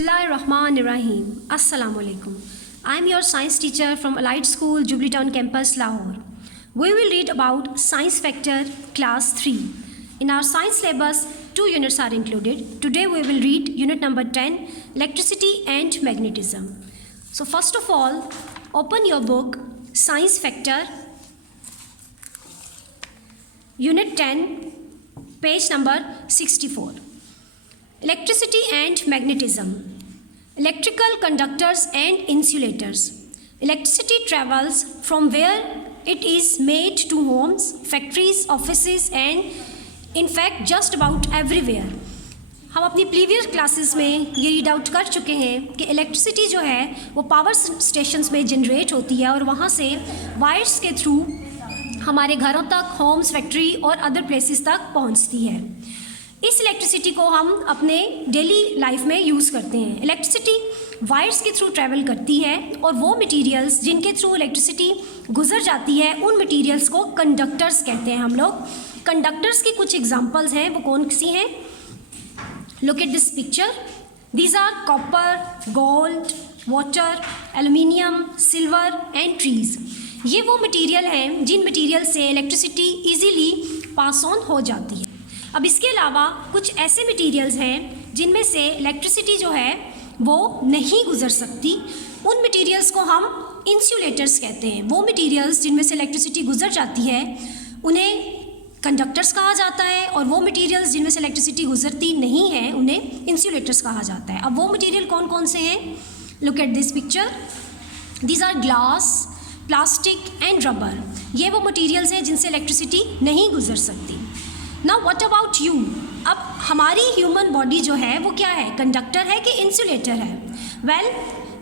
Bismillahirrahmanirrahim. Assalamu alaikum. I am your science teacher from Allied School, Jubilee Town Campus, Lahore. We will read about Science Factor Class 3. In our science syllabus, 2 units are included. Today we will read unit number 10, Electricity and Magnetism. So first of all, open your book, Science Factor, Unit 10, page number 64. Electricity and magnetism. Electrical conductors and insulators. Electricity travels from where it is made to homes, factories, offices and in fact just about everywhere. हम अपनी previous classes में ये read out कर चुके हैं कि electricity जो है वो पावर स्टेशंस में जनरेट होती है और वहाँ से वायर्स के थ्रू हमारे घरों तक, होम्स, फैक्ट्री और अदर प्लेसेस तक पहुँचती है। इस इलेक्ट्रिसिटी को हम अपने डेली लाइफ में यूज़ करते हैं। इलेक्ट्रिसिटी वायर्स के थ्रू ट्रैवल करती है और वो मटेरियल्स जिनके थ्रू इलेक्ट्रिसिटी गुजर जाती है उन मटेरियल्स को कंडक्टर्स कहते हैं हम लोग। कंडक्टर्स की कुछ एग्जांपल्स हैं, वो कौन सी हैं? Look at this picture. These are copper, gold, water, aluminium, silver and trees. ये वो मटेरियल हैं जिन मटेरियल से इलेक्ट्रिसिटी ईजीली पास ऑन हो जाती है। अब इसके अलावा कुछ ऐसे मटेरियल्स हैं जिनमें से इलेक्ट्रिसिटी जो है वो नहीं गुजर सकती। उन मटेरियल्स को हम इंसुलेटर्स कहते हैं। वो मटेरियल्स जिनमें से इलेक्ट्रिसिटी गुजर जाती है उन्हें कंडक्टर्स कहा जाता है और वो मटेरियल्स जिनमें से इलेक्ट्रिसिटी गुजरती नहीं है उन्हें इंसुलेटर्स कहा जाता है। अब वो मटेरियल कौन कौन से हैं? Look at this picture. These are glass, plastic and rubber. ये वो मटेरियल्स हैं जिनसे इलेक्ट्रिसिटी नहीं गुजर सकती। Now what about you? अब हमारी ह्यूमन बॉडी जो है वो क्या है, कंडक्टर है कि इंसुलेटर है? वेल,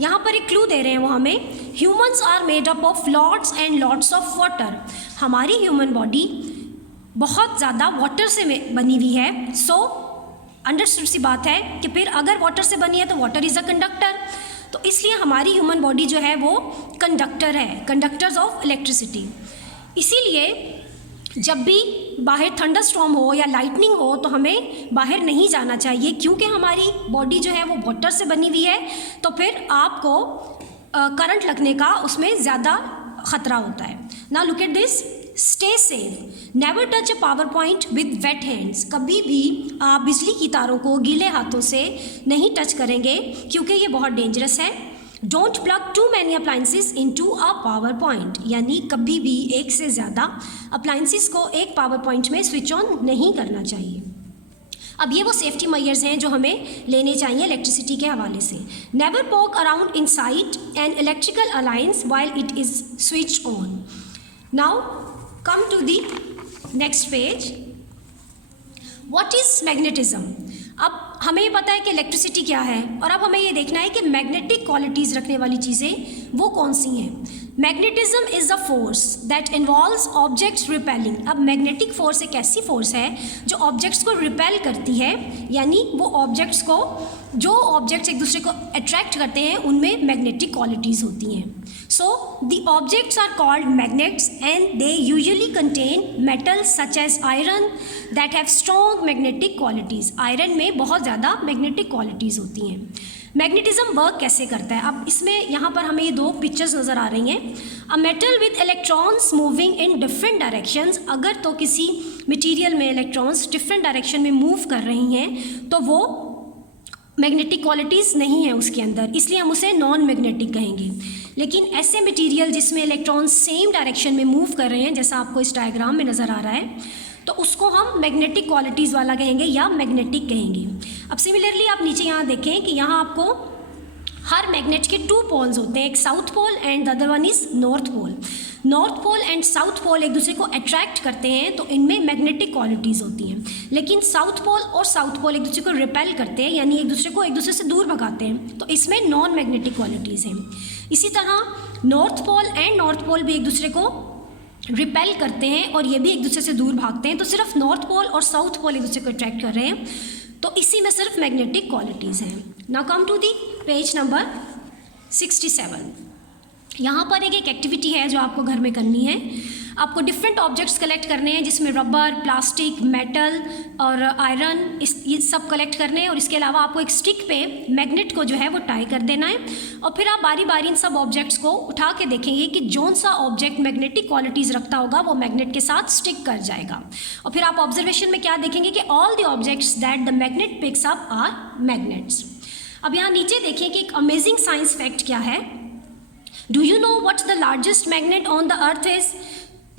यहाँ पर एक क्लू दे रहे हैं वो हमें। Humans are made up of lots and lots of water. हमारी ह्यूमन बॉडी बहुत ज़्यादा वाटर से बनी हुई है। सो अंडरस्टूड सी बात है कि फिर अगर वाटर से बनी है तो वाटर इज़ अ कंडक्टर। तो इसलिए हमारी ह्यूमन बॉडी जो है वो कंडक्टर है, कंडक्टर्स ऑफ इलेक्ट्रिसिटी। इसीलिए जब भी बाहर थंडर स्टॉर्म हो या लाइटनिंग हो तो हमें बाहर नहीं जाना चाहिए, क्योंकि हमारी बॉडी जो है वो वाटर से बनी हुई है। तो फिर आपको करंट लगने का उसमें ज़्यादा ख़तरा होता है। Now look at this. Stay safe. Never touch a power point with weight hands. कभी भी आप बिजली की तारों को गीले हाथों से नहीं टच करेंगे क्योंकि ये बहुत डेंजरस है। Don't plug too many appliances into a power point. यानी कभी भी एक से ज़्यादा अप्लाइंसिस को एक पावर पॉइंट में स्विच ऑन नहीं करना चाहिए। अब ये वो सेफ्टी मेजर्स हैं जो हमें लेने चाहिए इलेक्ट्रिसिटी के हवाले से। Never poke around inside an electrical alliance while it is switch on. Now come to the next page. What is magnetism? अब हमें ये पता है कि इलेक्ट्रिसिटी क्या है और अब हमें ये देखना है कि मैग्नेटिक क्वालिटीज़ रखने वाली चीज़ें वो कौन सी हैं। Magnetism is a force that involves objects repelling. अब मैग्नेटिक फोर्स एक ऐसी फोर्स है जो ऑब्जेक्ट्स को रिपेल करती है, यानी वो ऑब्जेक्ट्स को, जो ऑब्जेक्ट्स एक दूसरे को अट्रैक्ट करते हैं उनमें मैग्नेटिक क्वालिटीज़ होती हैं। So the objects are called magnets and they usually contain metals such as iron that have strong magnetic qualities. Iron में बहुत ज़्यादा magnetic qualities होती हैं। मैग्नेटिज्म वर्क कैसे करता है? अब इसमें यहाँ पर हमें ये दो पिक्चर्स नज़र आ रही हैं। A metal with electrons moving in different directions. अगर तो किसी मटेरियल में इलेक्ट्रॉन्स डिफरेंट डायरेक्शन में मूव कर रही हैं तो वो मैग्नेटिक क्वालिटीज़ नहीं है उसके अंदर, इसलिए हम उसे नॉन मैग्नेटिक कहेंगे। लेकिन ऐसे मटेरियल जिसमें इलेक्ट्रॉन्स सेम डायरेक्शन में मूव कर रहे हैं, जैसा आपको इस डायग्राम में नज़र आ रहा है, तो उसको हम मैग्नेटिक क्वालिटीज़ वाला कहेंगे या मैग्नेटिक कहेंगे। अब सिमिलरली आप नीचे यहाँ देखें कि यहाँ आपको हर मैग्नेट के 2 पोल्स होते हैं, एक south pole and the other one is north pole. North pole and south pole एक दूसरे को अट्रैक्ट करते हैं तो इनमें मैग्नेटिक क्वालिटीज़ होती हैं। लेकिन साउथ पोल और साउथ पोल एक दूसरे को रिपेल करते हैं, यानी एक दूसरे को एक दूसरे से दूर भगाते हैं, तो इसमें नॉन मैग्नेटिक क्वालिटीज़ हैं। इसी तरह north pole and north pole भी एक दूसरे को रिपेल करते हैं और ये भी एक दूसरे से दूर भागते हैं, तो सिर्फ नॉर्थ पोल और साउथ पोल एक दूसरे को अट्रैक्ट कर रहे हैं, तो इसी में सिर्फ मैग्नेटिक क्वालिटीज़ हैं। Now come to the page number 67। यहाँ पर एक एक्टिविटी है जो आपको घर में करनी है। आपको डिफरेंट ऑब्जेक्ट्स कलेक्ट करने हैं, जिसमें रबर, प्लास्टिक, मेटल और आयरन ये सब कलेक्ट करने हैं। और इसके अलावा आपको एक स्टिक पे मैग्नेट को जो है वो टाई कर देना है, और फिर आप बारी बारी इन सब ऑब्जेक्ट्स को उठा के देखेंगे कि जौन सा ऑब्जेक्ट मैग्नेटिक क्वालिटीज़ रखता होगा वो मैग्नेट के साथ स्टिक कर जाएगा। और फिर आप ऑब्जर्वेशन में क्या देखेंगे कि all the objects that the magnet picks up are magnets. अब यहाँ नीचे देखिए कि एक अमेजिंग साइंस फैक्ट क्या है। Do you know what's the largest magnet on the earth is?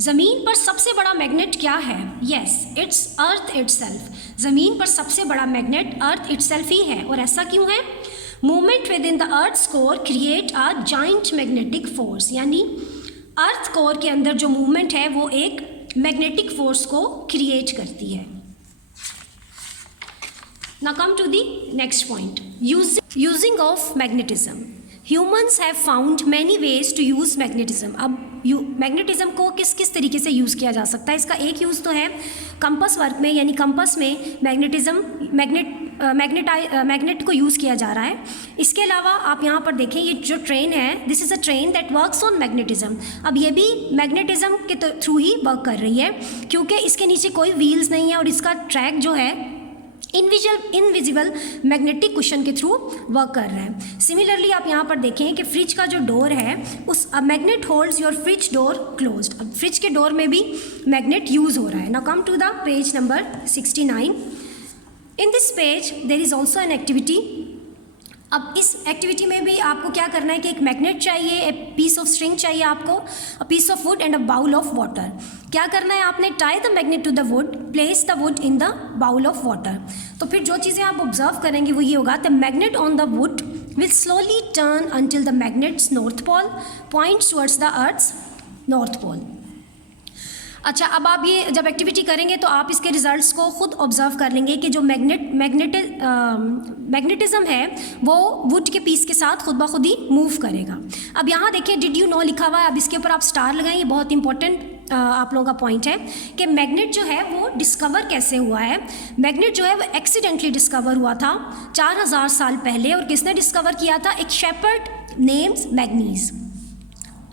ज़मीन पर सबसे बड़ा मैग्नेट क्या है? Yes, it's earth itself. ज़मीन पर सबसे बड़ा मैग्नेट अर्थ इटसेल्फ ही है। और ऐसा क्यों है? Movement with in the earth core create a giant magnetic force, यानी अर्थ कोर के अंदर जो मूवमेंट है वो एक मैग्नेटिक फोर्स को क्रिएट करती है। Now come to the next point. Using of magnetism. Humans have found many ways to use magnetism. अब मैग्नेटिज्म को किस किस तरीके से यूज़ किया जा सकता है? इसका एक यूज़ तो है कंपास वर्क में, यानी कंपास में मैग्नेट को यूज़ किया जा रहा है। इसके अलावा आप यहाँ पर देखें, ये जो ट्रेन है, this is a train that works on magnetism. अब ये भी मैग्नेटिज्म के थ्रू ही वर्क कर रही है, क्योंकि इसके नीचे कोई व्हील्स नहीं है और इसका ट्रैक जो है इनविजिबल मैग्नेटिक कुशन के थ्रू वर्क कर रहा है। सिमिलरली आप यहाँ पर देखें कि फ्रिज का जो डोर है, उस magnet holds your fridge door closed. अब फ्रिज के डोर में भी मैग्नेट यूज़ हो रहा है। Now come to the page number 69। In this page there is also an activity. अब इस एक्टिविटी में भी आपको क्या करना है कि एक मैग्नेट चाहिए, ए पीस ऑफ स्ट्रिंग चाहिए आपको, a piece of wood and a bowl of water. क्या करना है आपने? Tie the magnet to the wood, place the wood in the bowl of water. तो फिर जो चीज़ें आप ऑब्जर्व करेंगे वो ये होगा, the magnet on the wood will slowly turn until the magnet's north pole points towards the earth's north pole. अच्छा, अब आप ये जब एक्टिविटी करेंगे तो आप इसके रिजल्ट्स को खुद ऑब्जर्व कर लेंगे कि जो मैग्नेटिज्म है वो वुड के पीस के साथ खुद ब खुद ही मूव करेगा। अब यहाँ देखिए डिड यू नो लिखा हुआ है। अब इसके ऊपर आप स्टार लगाएं, ये बहुत इंपॉर्टेंट आप लोगों का पॉइंट है कि मैग्नेट जो है वो डिस्कवर कैसे हुआ है। मैग्नेट जो है वो एक्सीडेंटली डिस्कवर हुआ था 4000 साल पहले। और किसने डिस्कवर किया था? एक शेपर्ड नेम्स मैग्नीज।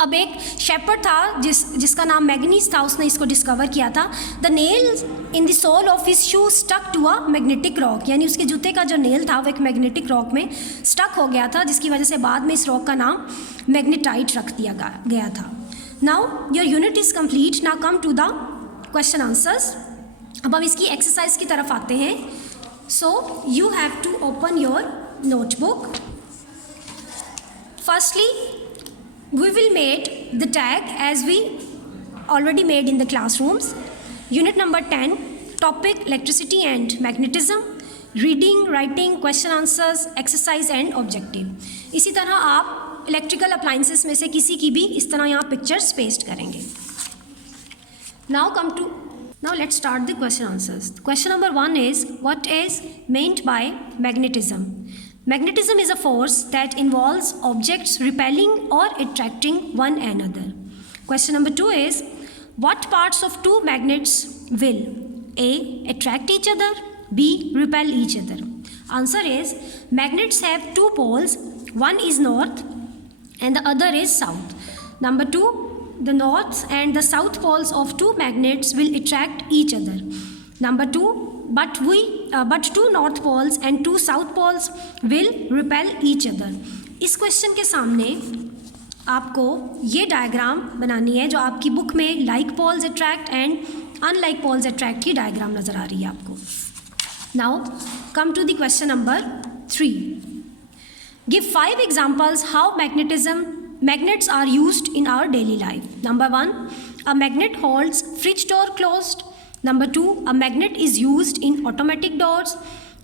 अब एक शेपर्ड था जिसका नाम मैग्नीज था, उसने इसको डिस्कवर किया था। The nails in the sole of his shoe stuck to a magnetic rock, यानी उसके जूते का जो नेल था वो एक मैग्नेटिक रॉक में स्टक हो गया था, जिसकी वजह से बाद में इस रॉक का नाम मैग्नेटाइट रख दिया गया था। Now your unit is complete. Now come to the question answers. अब हम इसकी एक्सरसाइज की तरफ आते हैं। So you have to open your notebook. Firstly we will make the tag as we already made in the classrooms. Unit number 10, topic electricity and magnetism, reading, writing, question answers, exercise and objective. इसी तरह आप electrical appliances में से किसी की भी इस तरह यहाँ पिक्चर्स पेस्ट करेंगे। Now let's start the question answers. Question number 1 is, what is meant by magnetism? Magnetism is a force that involves objects repelling or attracting one another. Question number 2 is, what parts of two magnets will A. attract each other, B. repel each other? Answer is, magnets have two poles, one is north and the other is south. Number 2, the north and the south poles of two magnets will attract each other. Number 2, but two north poles and two south poles will repel each other. इस question के सामने आपको ये diagram बनानी है जो आपकी book में like poles attract and unlike poles attract की डायग्राम नज़र आ रही है आपको। Now come to the question number 3. Give 5 examples how magnets are used in our daily life. Number 1, a magnet holds fridge door closed. Number 2, a magnet is used in automatic doors.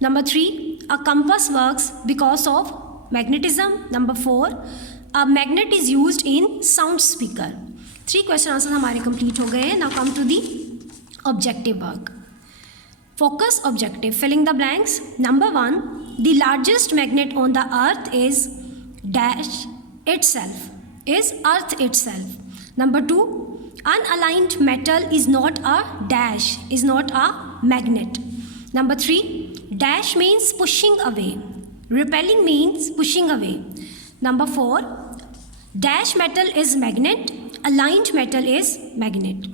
Number 3, a compass works because of magnetism. Number 4, a magnet is used in sound speaker. 3 question answers हमारे complete हो गए हैं. Now come to the objective work. Focus objective, filling the blanks. Number 1, the largest magnet on the earth is dash itself, is earth itself. Number 2, unaligned metal is not a dash, is not a magnet. Number 3, dash means pushing away, repelling means pushing away. Number 4, dash metal is magnet, aligned metal is magnet.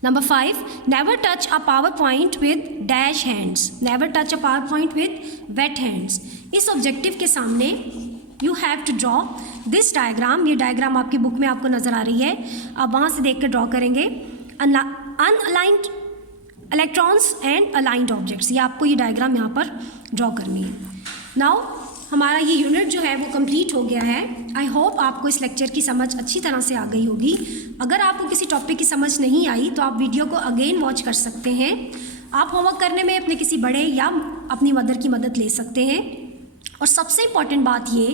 Number 5, never touch a PowerPoint with dash hands. Never touch a PowerPoint with wet hands. इस objective के सामने you have to draw this diagram. ये diagram आपकी book में आपको नज़र आ रही है, आप वहाँ से देख कर ड्रॉ करेंगे. Unaligned electrons and aligned objects, ये आपको ये डायग्राम यहाँ पर ड्रॉ करनी है. नाउ हमारा ये यूनिट जो है वो कंप्लीट हो गया है. आई होप आपको इस लेक्चर की समझ अच्छी तरह से आ गई होगी. अगर आपको किसी टॉपिक की समझ नहीं आई तो आप वीडियो को अगेन वॉच कर सकते हैं. आप होमवर्क करने में अपने किसी बड़े या अपनी मदर की मदद ले सकते हैं. और सबसे इम्पॉर्टेंट बात ये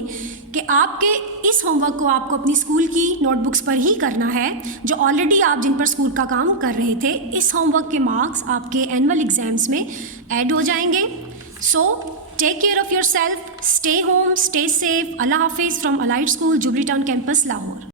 कि आपके इस होमवर्क को आपको अपनी स्कूल की नोटबुक्स पर ही करना है, जो ऑलरेडी आप जिन पर स्कूल का काम कर रहे थे. इस होमवर्क के मार्क्स आपके एनुअल एग्जाम्स में ऐड हो जाएंगे. सो take care of yourself, stay home, stay safe. Allah Hafiz from Allied School, Jubilee Town Campus, Lahore.